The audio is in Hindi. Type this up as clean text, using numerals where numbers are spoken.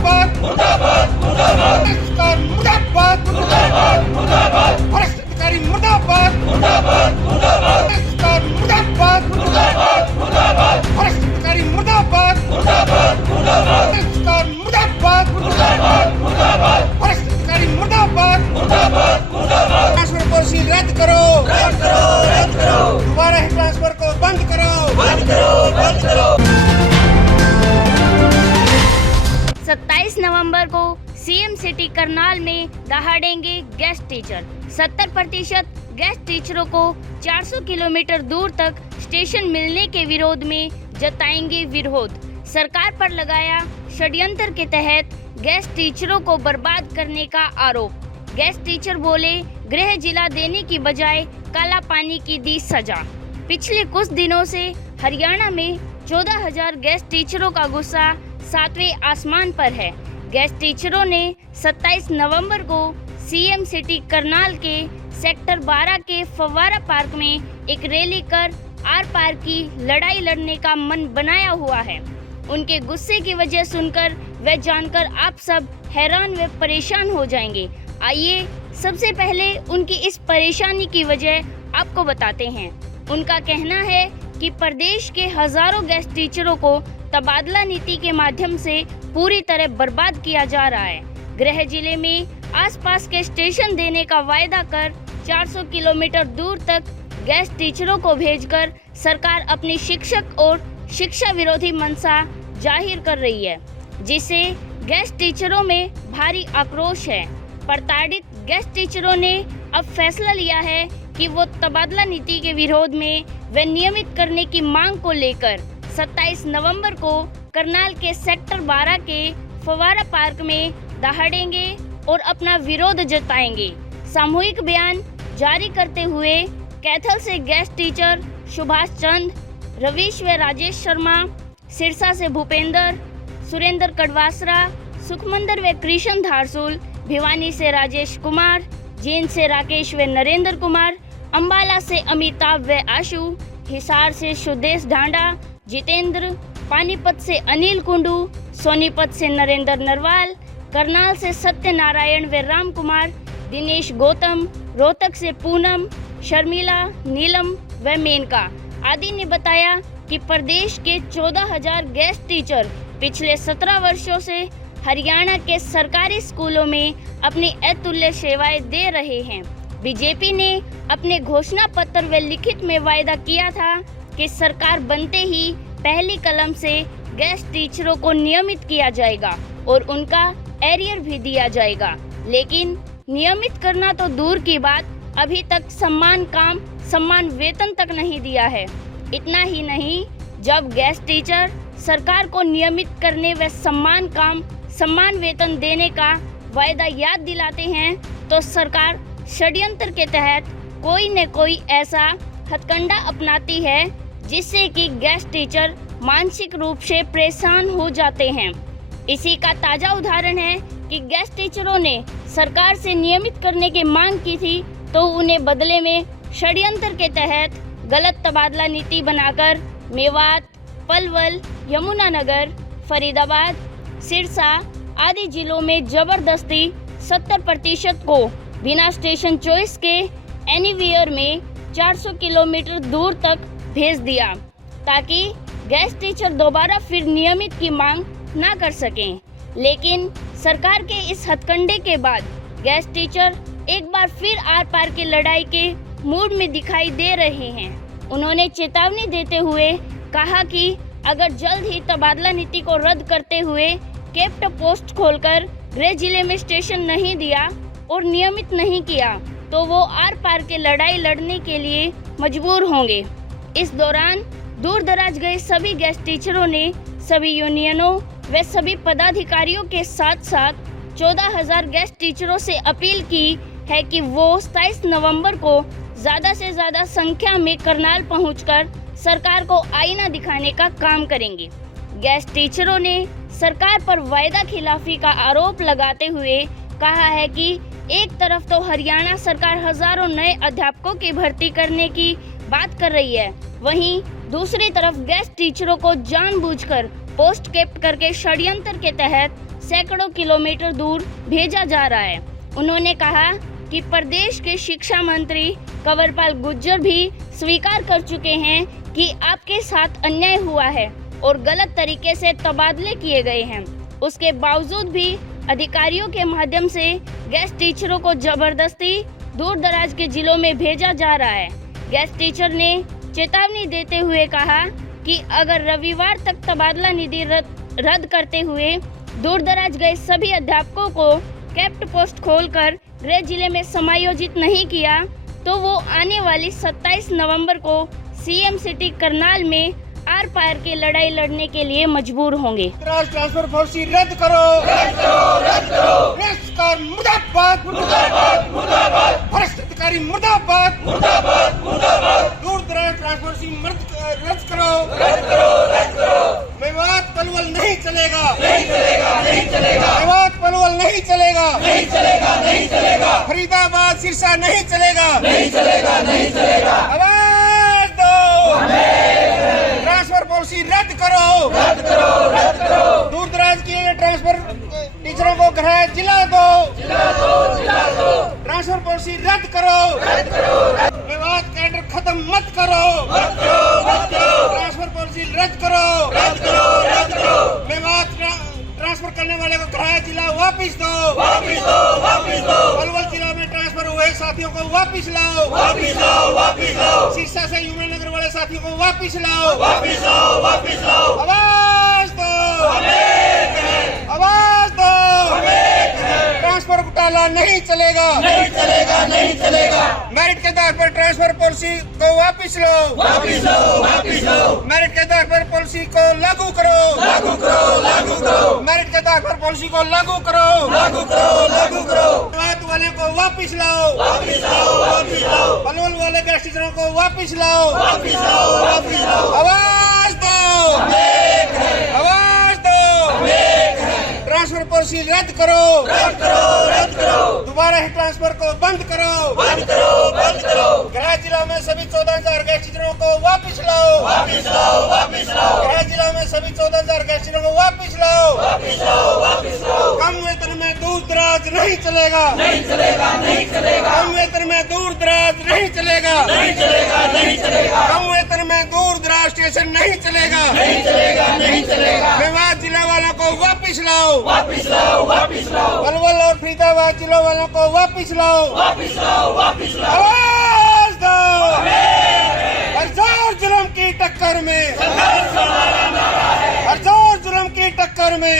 मुर्दाबाद मुर्दाबाद मुर्दाबाद मुर्दाबाद मुर्दाबाद मुर्दाबाद भ्रष्ट अधिकारी मुर्दाबाद मुर्दाबाद मुर्दाबाद मुर्दाबाद मुर्दाबाद मुर्दाबाद भ्रष्ट अधिकारी मुर्दाबाद मुर्दाबाद मुर्दाबाद मुर्दाबाद मुर्दाबाद मुर्दाबाद भ्रष्ट अधिकारी मुर्दाबाद मुर्दाबाद मुर्दाबाद ट्रांसफर पॉलिसी रद्द करो रद्द करो रद्द करो दोबारा ट्रांसफर को बंद करो बंद करो बंद करो। 27 नवंबर को सीएम सिटी करनाल में दहाड़ेंगे गेस्ट टीचर। 70% गेस्ट टीचरों को 400 किलोमीटर दूर तक स्टेशन मिलने के विरोध में जताएंगे विरोध। सरकार पर लगाया षड्यंत्र के तहत गेस्ट टीचरों को बर्बाद करने का आरोप। गेस्ट टीचर बोले गृह जिला देने की बजाय काला पानी की दी सजा। पिछले कुछ दिनों से हरियाणा में 14,000 गेस्ट टीचरों का गुस्सा 7वें आसमान पर है। गेस्ट टीचरों ने 27 नवंबर को सीएम सिटी करनाल के सेक्टर 12 के फव्वारा पार्क में एक रैली कर आर पार की लड़ाई लड़ने का मन बनाया हुआ है। उनके गुस्से की वजह सुनकर व जानकर आप सब हैरान व परेशान हो जाएंगे। आइए सबसे पहले उनकी इस परेशानी की वजह आपको बताते हैं। उनका कहना है कि प्रदेश के हजारों गेस्ट टीचरों को तबादला नीति के माध्यम से पूरी तरह बर्बाद किया जा रहा है। गृह जिले में आसपास के स्टेशन देने का वायदा कर 400 किलोमीटर दूर तक गेस्ट टीचरों को भेजकर सरकार अपनी शिक्षक और शिक्षा विरोधी मंशा जाहिर कर रही है, जिससे गेस्ट टीचरों में भारी आक्रोश है। प्रताड़ित गेस्ट टीचरों ने अब फैसला लिया है कि वो तबादला नीति के विरोध में व नियमित करने की मांग को लेकर 27 नवंबर को करनाल के सेक्टर 12 के फव्वारा पार्क में दहाड़ेंगे और अपना विरोध जताएंगे। सामूहिक बयान जारी करते हुए कैथल से गेस्ट टीचर सुभाष चंद, रवीश व राजेश शर्मा, सिरसा से भूपेंद्र, सुरेंद्र कड़वासरा, सुखमंदर व कृष्ण धारसूल, भिवानी से राजेश कुमार, जींद से राकेश व नरेंद्र कुमार, अंबाला से अमिताभ व आशु, हिसार से सुदेश ढांडा, जितेंद्र, पानीपत से अनिल कुंडू, सोनीपत से नरेंद्र नरवाल, करनाल से सत्यनारायण व राम कुमार, दिनेश गौतम, रोहतक से पूनम, शर्मिला, नीलम व मेनका आदि ने बताया कि प्रदेश के 14,000 गेस्ट टीचर पिछले 17 वर्षों से हरियाणा के सरकारी स्कूलों में अपनी अतुल्य सेवाएं दे रहे हैं। बीजेपी ने अपने घोषणा पत्र व लिखित में वायदा किया था कि सरकार बनते ही पहली कलम से गेस्ट टीचरों को नियमित किया जाएगा और उनका एरियर भी दिया जाएगा, लेकिन नियमित करना तो दूर की बात, अभी तक सम्मान काम, सम्मान वेतन तक नहीं दिया है। इतना ही नहीं, जब गेस्ट टीचर सरकार को नियमित करने व सम्मान काम, सम्मान वेतन देने का वायदा याद दिलाते हैं तो सरकार षड्यंत्र के तहत कोई न कोई ऐसा हथकंडा अपनाती है जिससे कि गेस्ट टीचर मानसिक रूप से परेशान हो जाते हैं। इसी का ताज़ा उदाहरण है कि गेस्ट टीचरों ने सरकार से नियमित करने की मांग की थी तो उन्हें बदले में षड्यंत्र के तहत गलत तबादला नीति बनाकर मेवात, पलवल, यमुनानगर, फरीदाबाद, सिरसा आदि जिलों में जबरदस्ती 70% को बिना स्टेशन चॉइस के एनीवेयर में 400 किलोमीटर दूर तक भेज दिया ताकि गेस्ट टीचर दोबारा फिर नियमित की मांग ना कर सकें। लेकिन सरकार के इस हथकंडे के बाद गेस्ट टीचर एक बार फिर आर पार की लड़ाई के मूड में दिखाई दे रहे हैं। उन्होंने चेतावनी देते हुए कहा कि अगर जल्द ही तबादला नीति को रद्द करते हुए केप्ट पोस्ट खोलकर गृह जिले में स्टेशन नहीं दिया और नियमित नहीं किया तो वो आर पार की लड़ाई लड़ने के लिए मजबूर होंगे। इस दौरान दूर दराज गए सभी गेस्ट टीचरों ने सभी यूनियनों व सभी पदाधिकारियों के साथ साथ 14,000 गेस्ट टीचरों से अपील की है कि वो 27 नवंबर को ज़्यादा से ज़्यादा संख्या में करनाल पहुंचकर सरकार को आईना दिखाने का काम करेंगे। गेस्ट टीचरों ने सरकार पर वायदा खिलाफी का आरोप लगाते हुए कहा है कि एक तरफ तो हरियाणा सरकार हजारों नए अध्यापकों की भर्ती करने की बात कर रही है, वहीं दूसरी तरफ गेस्ट टीचरों को जानबूझकर पोस्ट केप्ट करके षड्यंत्र के तहत सैकड़ों किलोमीटर दूर भेजा जा रहा है। उन्होंने कहा कि प्रदेश के शिक्षा मंत्री कंवरपाल गुर्जर भी स्वीकार कर चुके हैं कि आपके साथ अन्याय हुआ है और गलत तरीके से तबादले किए गए हैं। उसके बावजूद भी अधिकारियों के माध्यम से गेस्ट टीचरों को जबरदस्ती दूर दराज के जिलों में भेजा जा रहा है। गेस्ट टीचर ने चेतावनी देते हुए कहा कि अगर रविवार तक तबादला निधि रद्द करते हुए दूर दराज गए सभी अध्यापकों को कैप्ट पोस्ट खोलकर गृह जिले में समायोजित नहीं किया तो वो आने वाली 27 नवंबर को सीएम सिटी करनाल में आर पार की लड़ाई लड़ने के लिए मजबूर होंगे। ट्रांसफर पॉलिसी रद्द करो, रद्द करो, रद्द करो। सरकार मुर्दाबाद, मुर्दाबाद, मुर्दाबाद। भ्रष्ट अधिकारी मुर्दाबाद, मुर्दाबाद, मुर्दाबाद। दूर दराज ट्रांसफर पॉलिसी रद्द करो, रद्द करो, रद्द करो। मेवात पलवल नहीं चलेगा, नहीं चलेगा, नहीं चलेगा। मेवात पलवल नहीं चलेगा, नहीं चलेगा, नहीं चलेगा। फरीदाबाद सिरसा नहीं चलेगा, नहीं चलेगा, नहीं चलेगा। आवाज दो, ट्रांसफर पॉलिसी रद्द करो, रद्द करो, रद्द करो। दूर दराज के ट्रांसफर टीचरों को गृह जिला दो, जिला दो, जिला दो। ट्रांसफर पॉलिसी रद्द करो, रद्द करो, रद्द। मेवात कैडर खत्म मत करो, मत करो, मत करो। ट्रांसफर पॉलिसी रद्द करो, रद्द करो, रद्द करो। मेवात ट्रांसफर करने वाले को गृह जिला वापिस दो, वापिस दो, वापिस दो। पलवल जिला में ट्रांसफर हुए साथियों को वापिस लाओ, वापिस लाओ, वापिस लाओ। सिरसा से यमुनानगर वाले साथियों को वापिस लाओ, वापिस लाओ, वापिस लाओ। आवाज दो, आवाज दो। ट्रांसफर घोटाला नहीं चलेगा, नहीं चलेगा, नहीं चलेगा। मेरिट के आधार पर ट्रांसफर पॉलिसी को वापिस लो, वापिस लो, वापिस लो। मेरिट के आधार पर पॉलिसी को लागू करो, लागू करो, लागू करो। मेरिट के आधार पर पॉलिसी को लागू करो, लागू करो, लागू करो। बात वाले को वापिस लाओ, वापिस लाओ, वापिस लाओ। पलवल वाले गेस्ट टीचरों को वापिस लाओ, वापिस लाओ, वापिस लाओ। आवाज दो, आवाज दो। ट्रांसफर पॉलिसी रद्द करो, रद्द करो, रद्द करो। दोबारा ही ट्रांसफर को बंद करो, बंद करो, बंद करो। गृह जिला में सभी 14,000 गेस्ट टीचरों को वापिस लाओ, वापिस लाओ, वापिस लाओ। गृह जिला में सभी 14,000 गेस्ट टीचरों को वापिस लाओ, वापिस लाओ, वापिस लाओ। कम वेतन में दूर दराज नहीं चलेगा, नहीं चलेगा, नहीं चलेगा। कम वेतन में दूर दराज नहीं चलेगा, नहीं चलेगा, नहीं चलेगा। कम वेतन में दूर दराज स्टेशन नहीं चलेगा, नहीं चलेगा, नहीं चलेगा। मेवात जिला वालों को वापिस लाओ, वापिस लाओ, वापिस लाओ। पलवल और फरीदाबाद जिलों वालों को वापिस लाओ, वापिस लाओ, वापिस लाओ। आवाज दो, हर जोर जुल्म की टक्कर में, हर जोर जुल्म की टक्कर में।